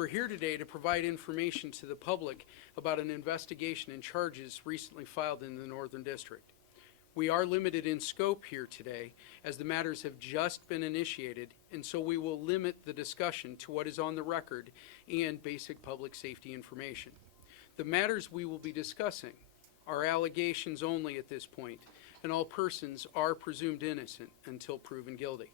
We're here today to provide information to the public about an investigation and charges recently filed in the Northern District. We are limited in scope here today, as the matters have just been initiated, and so we will limit the discussion to what is on the record and basic public safety information. The matters we will be discussing are allegations only at this point, and all persons are presumed innocent until proven guilty.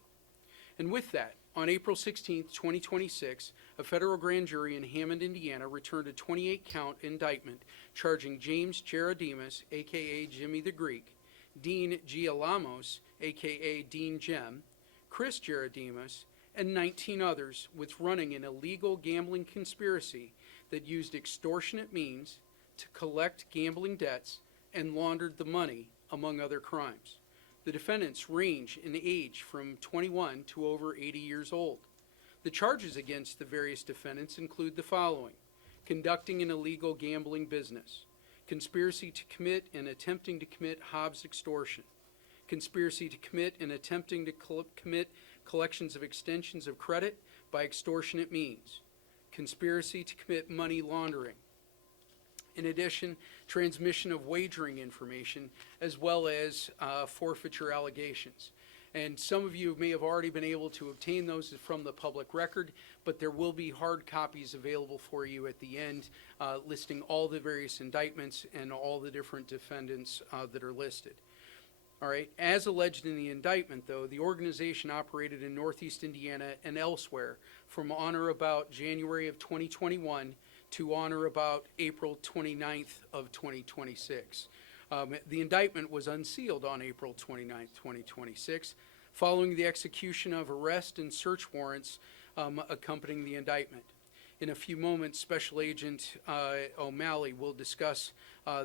And with that, on April 16, 2026, a federal grand jury in Hammond, Indiana, returned a 28-count indictment charging James Gerardimas, a.k.a. Jimmy the Greek, Dean Gialamos, a.k.a. Dean Gem, Chris Gerardimas, and 19 others with running an illegal gambling conspiracy that used extortionate means to collect gambling debts and laundered the money, among other crimes. The defendants range in age from 21 to over 80 years old. The charges against the various defendants include the following: conducting an illegal gambling business, conspiracy to commit and attempting to commit Hobbs extortion, conspiracy to commit and attempting to commit collections of extensions of credit by extortionate means, conspiracy to commit money laundering. In addition, transmission of wagering information, as well as forfeiture allegations. And some of you may have already been able to obtain those from the public record, but there will be hard copies available for you at the end, listing all the various indictments and all the different defendants that are listed. All right, as alleged in the indictment, though, the organization operated in Northeast Indiana and elsewhere from on or about January of 2021 to on or about April 29th of 2026. The indictment was unsealed on April 29th, 2026, following the execution of arrest and search warrants accompanying the indictment. In a few moments, Special Agent O'Malley will discuss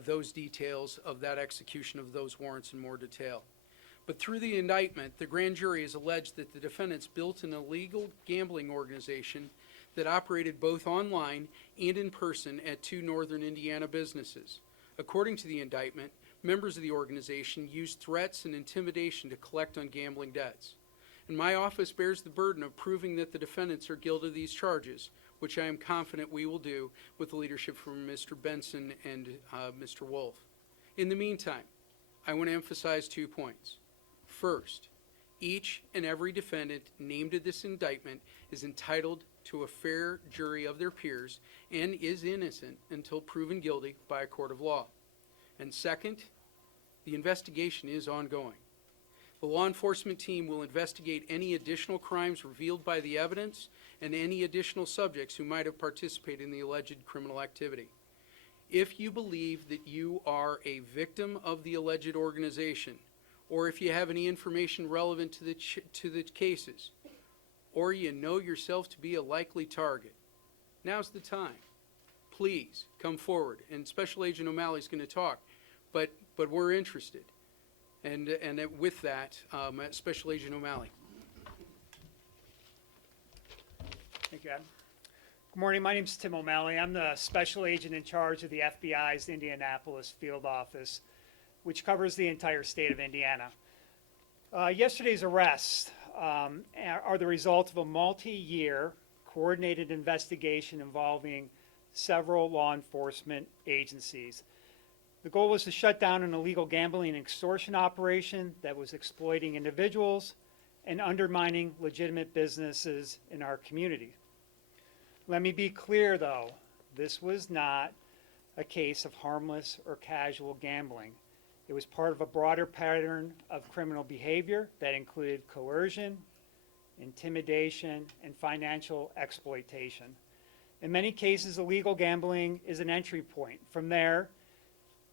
those details of that execution of those warrants in more detail. But through the indictment, the grand jury has alleged that the defendants built an illegal gambling organization that operated both online and in person at two northern Indiana businesses. According to the indictment, members of the organization used threats and intimidation to collect on gambling debts. And my office bears the burden of proving that the defendants are guilty of these charges, which I am confident we will do with the leadership from Mr. Benson and Mr. Wolf. In the meantime, I want to emphasize 2 points. First, each and every defendant named in this indictment is entitled to a fair jury of their peers and is innocent until proven guilty by a court of law. And second, the investigation is ongoing. The law enforcement team will investigate any additional crimes revealed by the evidence and any additional subjects who might have participated in the alleged criminal activity. If you believe that you are a victim of the alleged organization, or if you have any information relevant to the cases, or you know yourself to be a likely target, now's the time. Please come forward. And Special Agent O'Malley is going to talk, but we're interested. And with that, Special Agent O'Malley. Thank you, Adam. Good morning. My name is Tim O'Malley. I'm the Special Agent in charge of the FBI's Indianapolis Field Office, which covers the entire state of Indiana. Yesterday's arrests are the result of a multi-year coordinated investigation involving several law enforcement agencies. The goal was to shut down an illegal gambling and extortion operation that was exploiting individuals and undermining legitimate businesses in our community. Let me be clear, though, this was not a case of harmless or casual gambling. It was part of a broader pattern of criminal behavior that included coercion, intimidation, and financial exploitation. In many cases, illegal gambling is an entry point. From there,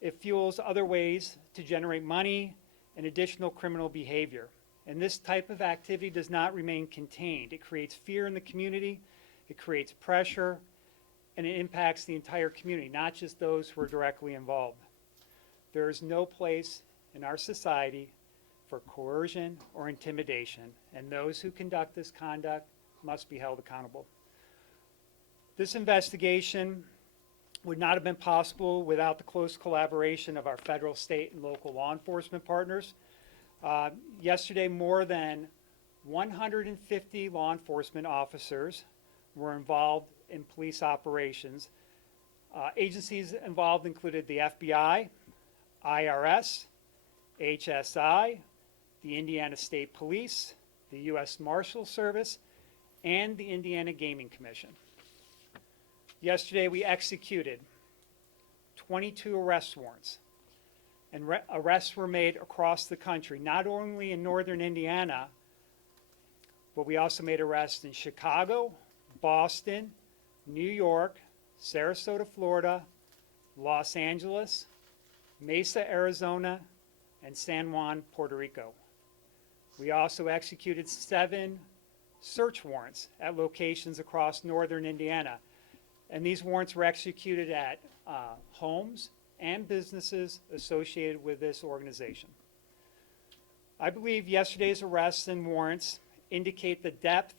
it fuels other ways to generate money and additional criminal behavior. And this type of activity does not remain contained. It creates fear in the community, it creates pressure, and it impacts the entire community, not just those who are directly involved. There is no place in our society for coercion or intimidation, and those who conduct this conduct must be held accountable. This investigation would not have been possible without the close collaboration of our federal, state, and local law enforcement partners. Yesterday, more than 150 law enforcement officers were involved in police operations. Agencies involved included the FBI, IRS, HSI, the Indiana State Police, the U.S. Marshal Service, and the Indiana Gaming Commission. Yesterday, we executed 22 arrest warrants, and arrests were made across the country, not only in northern Indiana, but we also made arrests in Chicago, Boston, New York, Sarasota, Florida, Los Angeles, Mesa, Arizona, and San Juan, Puerto Rico. We also executed 7 search warrants at locations across northern Indiana. And these warrants were executed at homes and businesses associated with this organization. I believe yesterday's arrests and warrants indicate the depth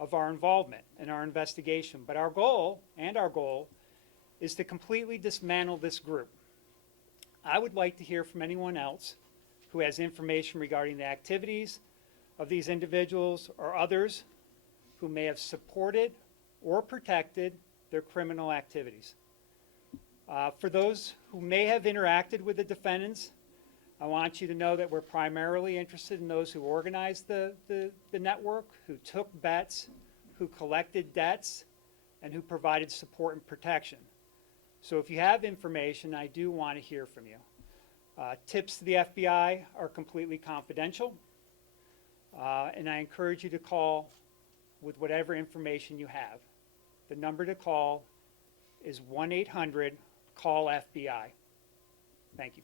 of our involvement in our investigation. But our goal is to completely dismantle this group. I would like to hear from anyone else who has information regarding the activities of these individuals or others who may have supported or protected their criminal activities. For those who may have interacted with the defendants, I want you to know that we're primarily interested in those who organized the network, who took bets, who collected debts, and who provided support and protection. So if you have information, I do want to hear from you. Tips to the FBI are completely confidential, and I encourage you to call with whatever information you have. The number to call is 1-800-CALL-FBI. Thank you.